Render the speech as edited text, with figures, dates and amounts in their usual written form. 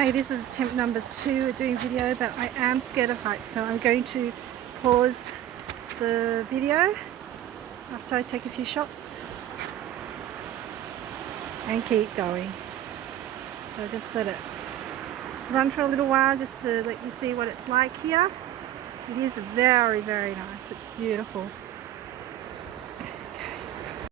Okay, this is attempt number 2 at doing video, but I am scared of heights, so I'm going to pause the video after I take a few shots and keep going. So just let it run for a little while just to let you see what it's like here. It is very, very nice. It's beautiful.